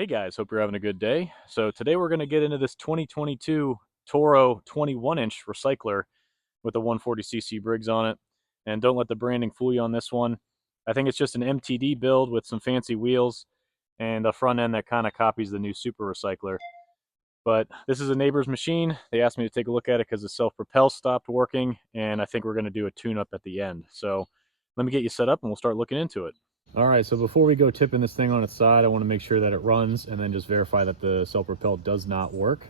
Hey guys, hope you're having a good day. So today we're going to get into this 2022 Toro 21-inch recycler with a 140cc Briggs on it. And don't let the branding fool you on this one. I think it's just an MTD build with some fancy wheels and a front end that kind of copies the new Super Recycler. But this is a neighbor's machine. They asked me to take a look at it because the Self-Propel stopped working, and I think we're going to do a tune-up at the end. So let me get you set up and we'll start looking into it. All right, so before we go tipping this thing on its side, I want to make sure that it runs and then just verify that the self-propel does not work.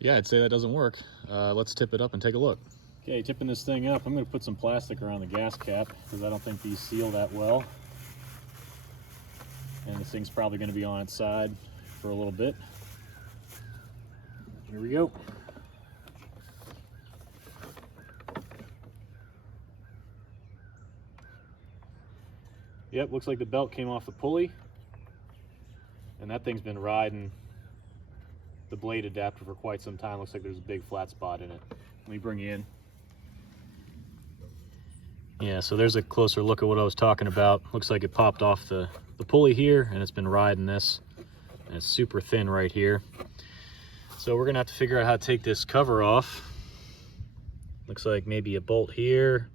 Yeah, I'd say that doesn't work. Let's tip it up and take a look. Okay, tipping this thing up, I'm going to put some plastic around the gas cap because I don't think these seal that well. And this thing's probably going to be on its side for a little bit. Here we go. Yep, looks like the belt came off the pulley. And that thing's been riding the blade adapter for quite some time. Looks like there's a big flat spot in it. Let me bring you in. Yeah, so there's a closer look at what I was talking about. Looks like it popped off the pulley here, and it's been riding this. And it's super thin right here. So we're gonna have to figure out how to take this cover off. Looks like maybe a bolt here,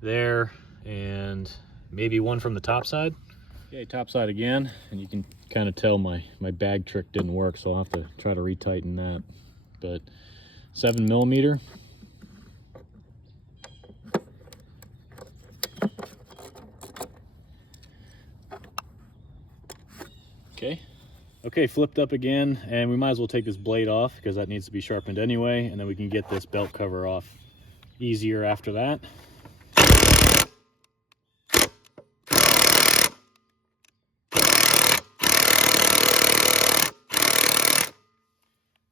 there, and maybe one from the top side. Okay, top side again, and you can kind of tell my bag trick didn't work, so I'll have to try to retighten that. But 7mm. Okay, flipped up again, and we might as well take this blade off because that needs to be sharpened anyway, and then we can get this belt cover off easier after that.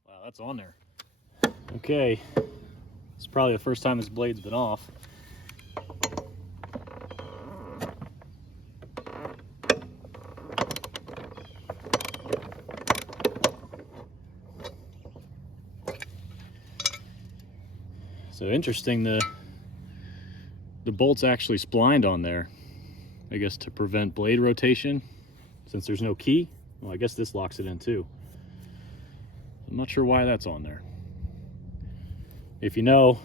Wow, that's on there. Okay, it's probably the first time this blade's been off. So interesting, the bolt's actually splined on there, I guess to prevent blade rotation, since there's no key. Well, I guess this locks it in too. I'm not sure why that's on there. If you know,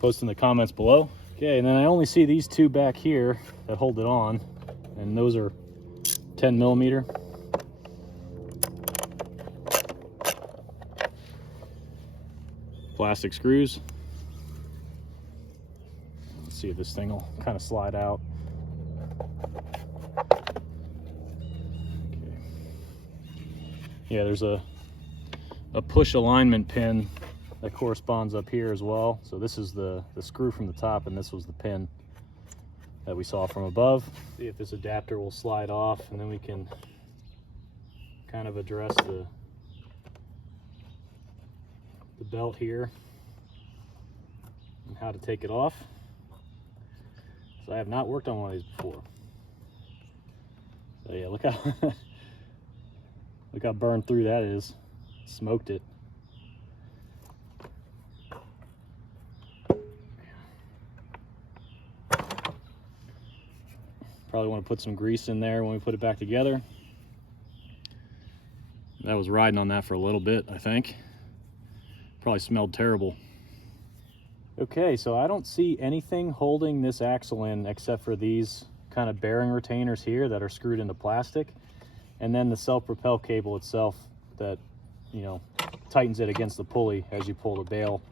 post in the comments below. Okay, and then I only see these two back here that hold it on, and those are 10mm. Plastic screws. Let's see if this thing will kind of slide out. Okay. Yeah, there's a push alignment pin that corresponds up here as well. So this is the screw from the top, and this was the pin that we saw from above. See if this adapter will slide off, and then we can kind of address the belt here and how to take it off. So I have not worked on one of these before. So yeah, look how look how burned through that is. Smoked it. Probably want to put some grease in there when we put it back together. That was riding on that for a little bit, I think. Probably smelled terrible. Okay, so I don't see anything holding this axle in except for these kind of bearing retainers here that are screwed into plastic, and then the self-propel cable itself that, you know, tightens it against the pulley as you pull the bail.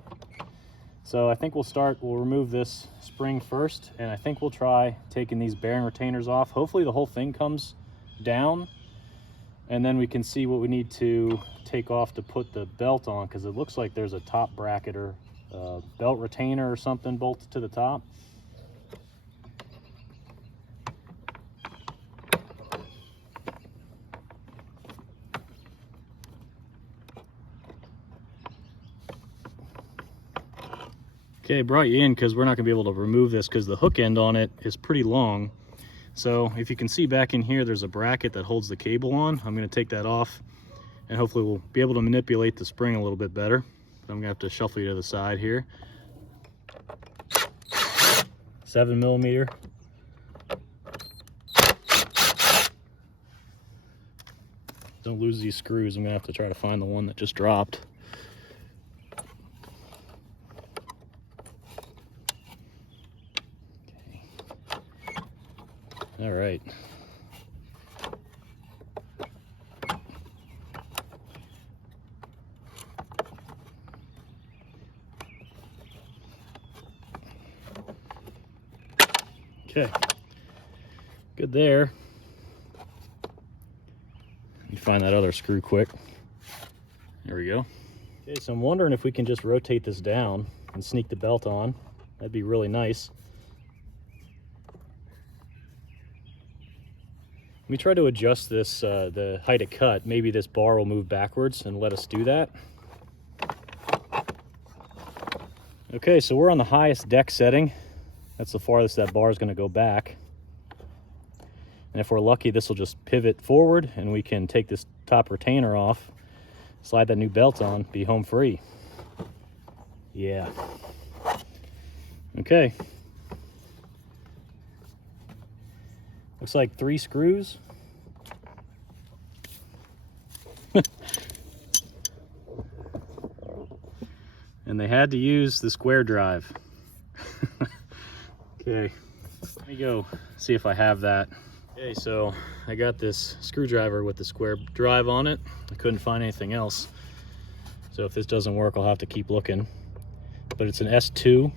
So I think we'll remove this spring first, and I think we'll try taking these bearing retainers off. Hopefully the whole thing comes down, and then we can see what we need to take off to put the belt on, because it looks like there's a top bracket or belt retainer or something bolted to the top. Okay, I brought you in because we're not going to be able to remove this because the hook end on it is pretty long. So if you can see back in here, there's a bracket that holds the cable on. I'm going to take that off, and hopefully we'll be able to manipulate the spring a little bit better. But I'm going to have to shuffle you to the side here. 7mm. Don't lose these screws. I'm going to have to try to find the one that just dropped. All right. Okay. Good there. Let me find that other screw quick. There we go. Okay, so I'm wondering if we can just rotate this down and sneak the belt on. That'd be really nice. Let me try to adjust this, the height of cut. Maybe this bar will move backwards and let us do that. Okay, so we're on the highest deck setting. That's the farthest that bar is going to go back. And if we're lucky, this will just pivot forward and we can take this top retainer off, slide that new belt on, be home free. Yeah. Okay. Looks like 3 screws. And they had to use the square drive. Okay, let me go see if I have that. Okay, so I got this screwdriver with the square drive on it. I couldn't find anything else. So if this doesn't work, I'll have to keep looking. But it's an S2.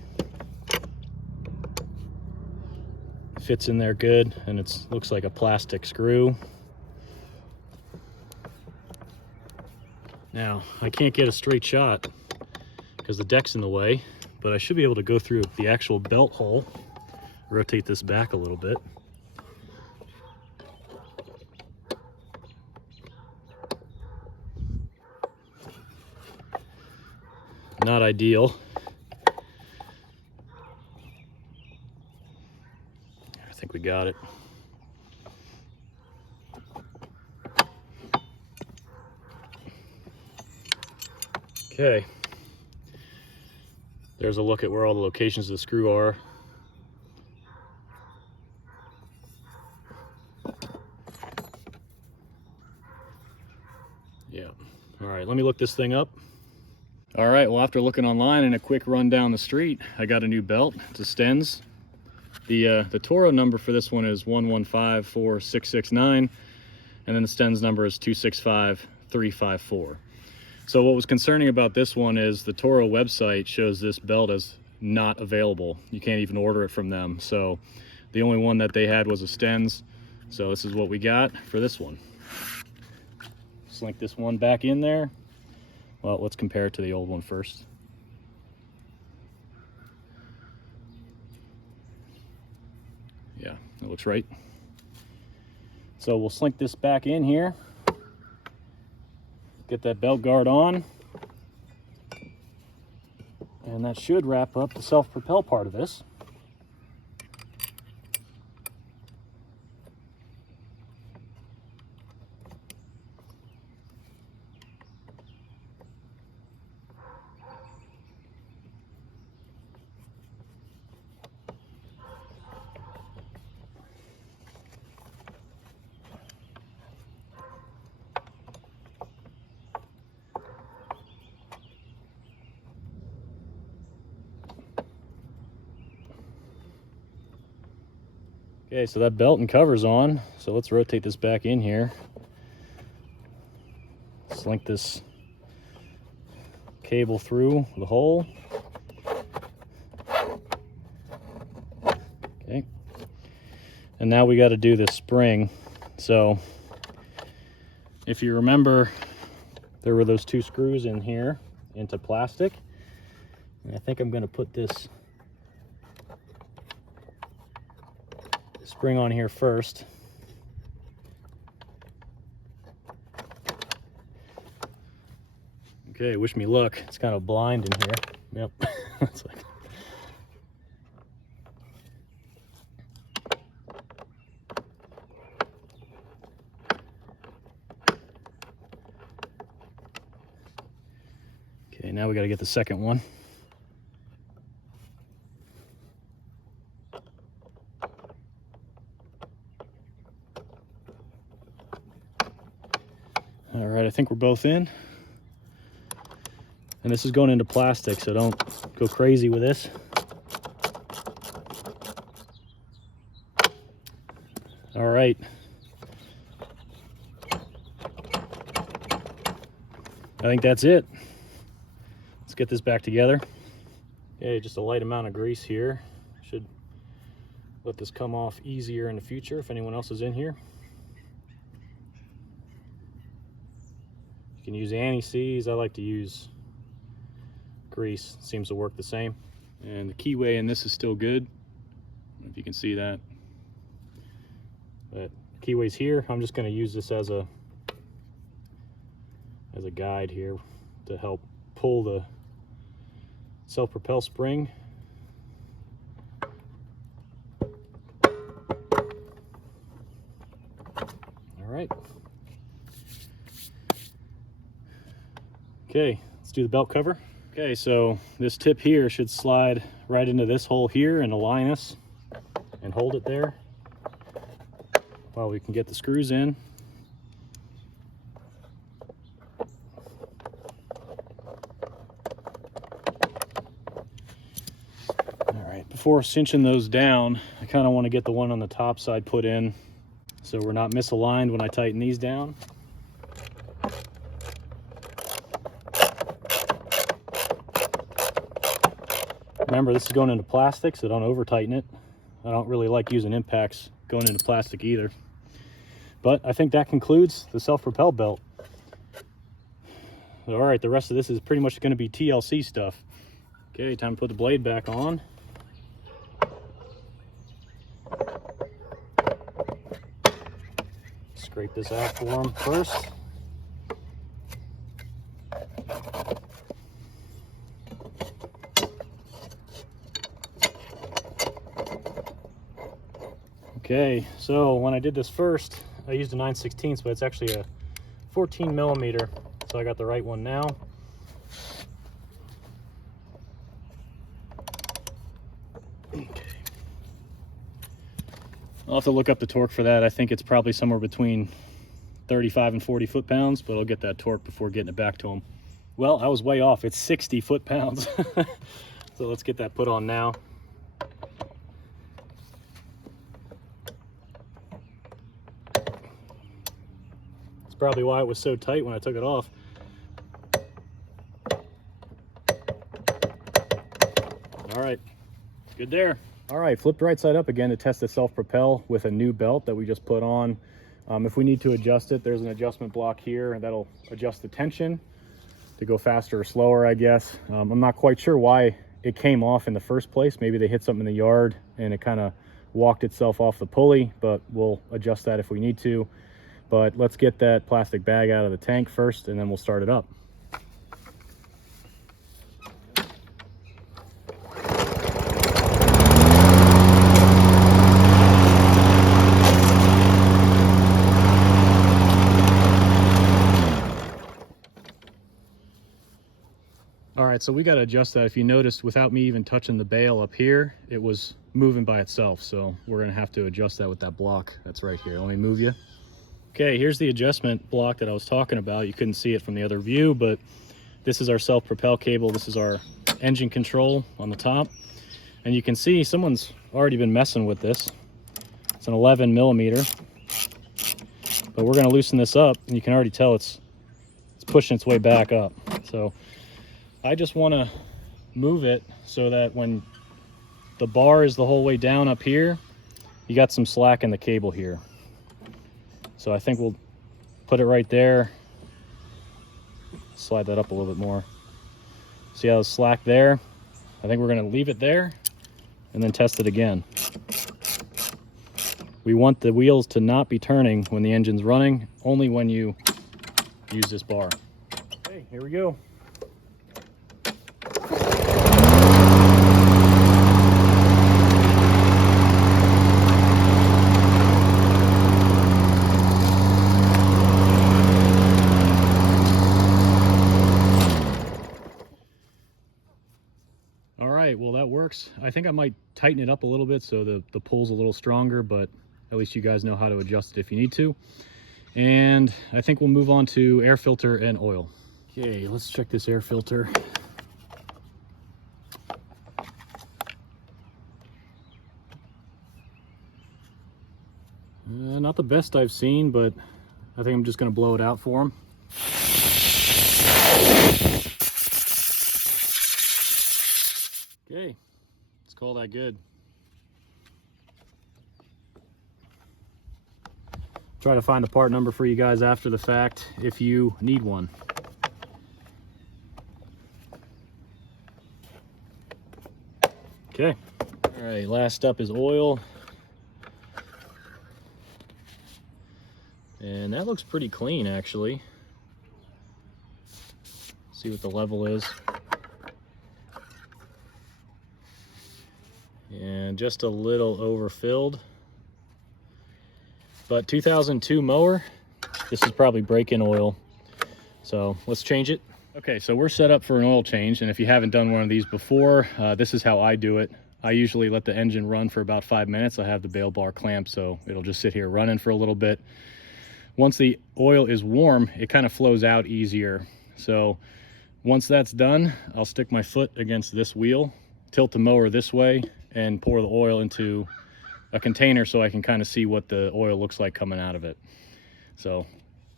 Fits in there good, and it looks like a plastic screw. Now, I can't get a straight shot because the deck's in the way, but I should be able to go through the actual belt hole. Rotate this back a little bit. Not ideal. I think we got it. Okay. There's a look at where all the locations of the screw are. Yeah. All right, let me look this thing up. All right, well, after looking online and a quick run down the street, I got a new belt. It's a Stens. The Toro number for this one is 1154669, and then the Stens number is 265354. So what was concerning about this one is the Toro website shows this belt as not available. You can't even order it from them. So the only one that they had was a Stens. So this is what we got for this one. Slink this one back in there. Well, let's compare it to the old one first. Yeah, it looks right. So we'll slink this back in here. Get that belt guard on. And that should wrap up the self-propel part of this. Okay, so that belt and cover's on. So let's rotate this back in here. Slink this cable through the hole. Okay. And now we got to do this spring. So if you remember, there were those 2 screws in here into plastic. And I think I'm going to put this spring on here first. Okay, wish me luck. It's kind of blind in here. Yep. It's like... Okay, now we got to get the second one. All right, I think we're both in. And this is going into plastic, so don't go crazy with this. All right. I think that's it. Let's get this back together. Okay, just a light amount of grease here. Should let this come off easier in the future if anyone else is in here. You can use anti-seize. I like to use grease. Seems to work the same. And the keyway in this is still good. I don't know if you can see that. But keyway's here. I'm just going to use this as a guide here to help pull the self-propel spring. All right. Okay, let's do the belt cover. Okay, so this tip here should slide right into this hole here and align us and hold it there while we can get the screws in. All right, before cinching those down, I kind of want to get the one on the top side put in so we're not misaligned when I tighten these down. Remember, this is going into plastic, so don't over tighten it. I don't really like using impacts going into plastic either. But I think that concludes the self-propel belt. All right, the rest of this is pretty much going to be TLC stuff. Okay, time to put the blade back on. Scrape this out for them first. Okay, so when I did this first, I used a 9/16, but it's actually a 14 millimeter. So I got the right one now. Okay. I'll have to look up the torque for that. I think it's probably somewhere between 35 and 40 foot-pounds, but I'll get that torque before getting it back to them. Well, I was way off. It's 60 foot-pounds. So let's get that put on now. Probably why it was so tight when I took it off. All right, good there. All right, flipped right side up again to test the self-propel with a new belt that we just put on. If we need to adjust it, there's an adjustment block here and that'll adjust the tension to go faster or slower, I guess. I'm not quite sure why it came off in the first place. Maybe they hit something in the yard and it kind of walked itself off the pulley, but we'll adjust that if we need to. But let's get that plastic bag out of the tank first and then we'll start it up. All right, so we got to adjust that. If you noticed, without me even touching the bail up here, it was moving by itself. So we're going to have to adjust that with that block that's right here. Let me move you. Okay, here's the adjustment block that I was talking about. You couldn't see it from the other view, but this is our self-propel cable. This is our engine control on the top. And you can see someone's already been messing with this. It's an 11 millimeter. But we're gonna loosen this up, and you can already tell it's pushing its way back up. So I just wanna move it so that when the bar is the whole way down up here, you got some slack in the cable here. So I think we'll put it right there. Slide that up a little bit more. See how it's slack there? I think we're gonna leave it there and then test it again. We want the wheels to not be turning when the engine's running, only when you use this bar. Okay, here we go. works. I think I might tighten it up a little bit so the pull's a little stronger, but at least you guys know how to adjust it if you need to. And I think we'll move on to air filter and oil. Okay, let's check this air filter. Not the best I've seen, but I think I'm just going to blow it out for him. Okay, let's call that good. Try to find the part number for you guys after the fact if you need one. Okay, all right, last up is oil. And that looks pretty clean, actually. See what the level is. And just a little overfilled. But 2002 mower, this is probably break-in oil. So let's change it. Okay, so we're set up for an oil change. And if you haven't done one of these before, this is how I do it. I usually let the engine run for about 5 minutes. I have the bail bar clamped, so it'll just sit here running for a little bit. Once the oil is warm, it kind of flows out easier. So once that's done, I'll stick my foot against this wheel, tilt the mower this way, and pour the oil into a container so I can kind of see what the oil looks like coming out of it. So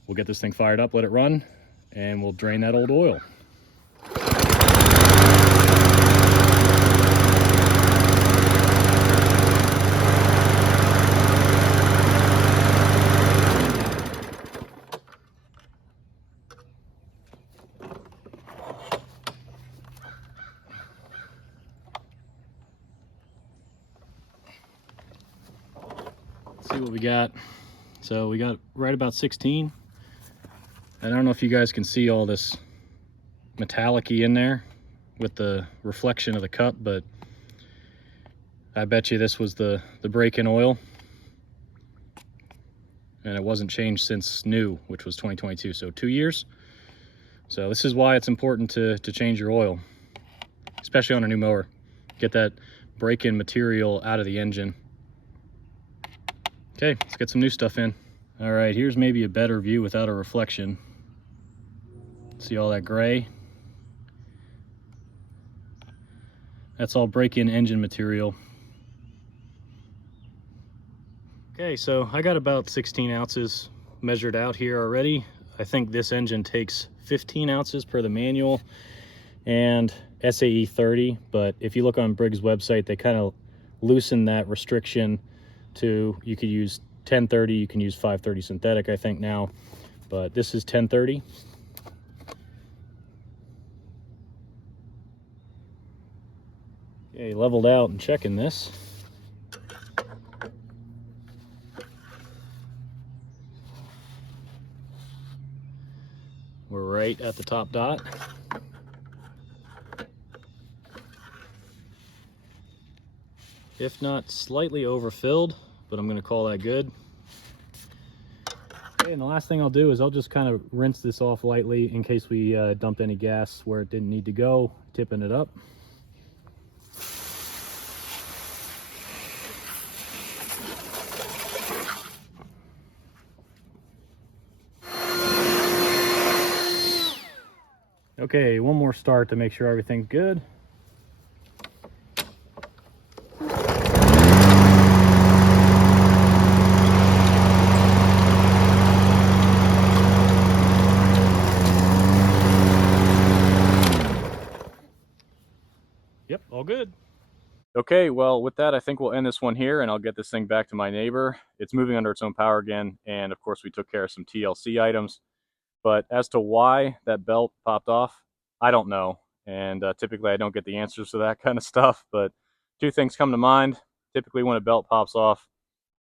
we'll get this thing fired up, let it run, and we'll drain that old oil. See what we got. So we got right about 16. And I don't know if you guys can see all this metallic-y in there with the reflection of the cup, but I bet you this was the break-in oil. And it wasn't changed since new, which was 2022, so 2 years. So this is why it's important to change your oil, especially on a new mower. Get that break-in material out of the engine. Okay, let's get some new stuff in. All right, here's maybe a better view without a reflection. See all that gray? That's all break-in engine material. Okay, so I got about 16 ounces measured out here already. I think this engine takes 15 ounces per the manual and SAE 30, but if you look on Briggs' website, they kind of loosen that restriction to, you could use 1030, you can use 530 synthetic, I think now, but this is 1030. Okay, leveled out and checking this. We're right at the top dot. If not slightly overfilled, but I'm gonna call that good. Okay, and the last thing I'll do is I'll just kind of rinse this off lightly in case we dumped any gas where it didn't need to go, tipping it up. Okay, one more start to make sure everything's good. Yep, all good. Okay, well, with that, I think we'll end this one here, and I'll get this thing back to my neighbor. It's moving under its own power again, and of course we took care of some TLC items. But as to why that belt popped off, I don't know. And typically I don't get the answers to that kind of stuff, but two things come to mind. Typically when a belt pops off,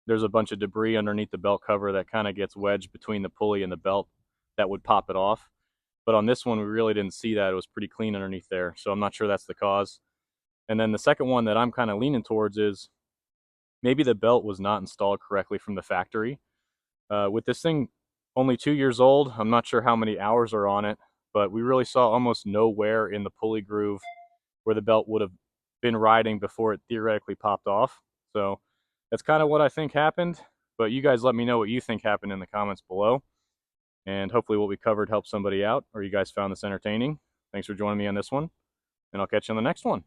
there's a bunch of debris underneath the belt cover that kind of gets wedged between the pulley and the belt that would pop it off. But on this one, we really didn't see that. It was pretty clean underneath there, so I'm not sure that's the cause. And then the second one that I'm kind of leaning towards is maybe the belt was not installed correctly from the factory. With this thing only 2 years old, I'm not sure how many hours are on it, but we really saw almost no wear in the pulley groove where the belt would have been riding before it theoretically popped off. So that's kind of what I think happened, but you guys let me know what you think happened in the comments below, and hopefully what we covered helped somebody out, or you guys found this entertaining. Thanks for joining me on this one, and I'll catch you on the next one.